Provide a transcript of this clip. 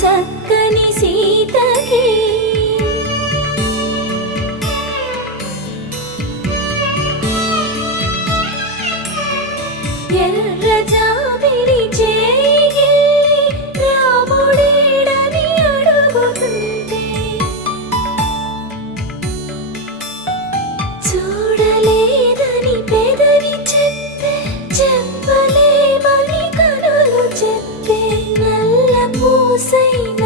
చక్కని సీతకి ఎర్ర జాబిలి చేయి రాముడేడని అడుగుతుంటే చూడలేదని పెదవి చెప్పే చెప్పలేమని కనులు చెప్పే నల్ల పూసైన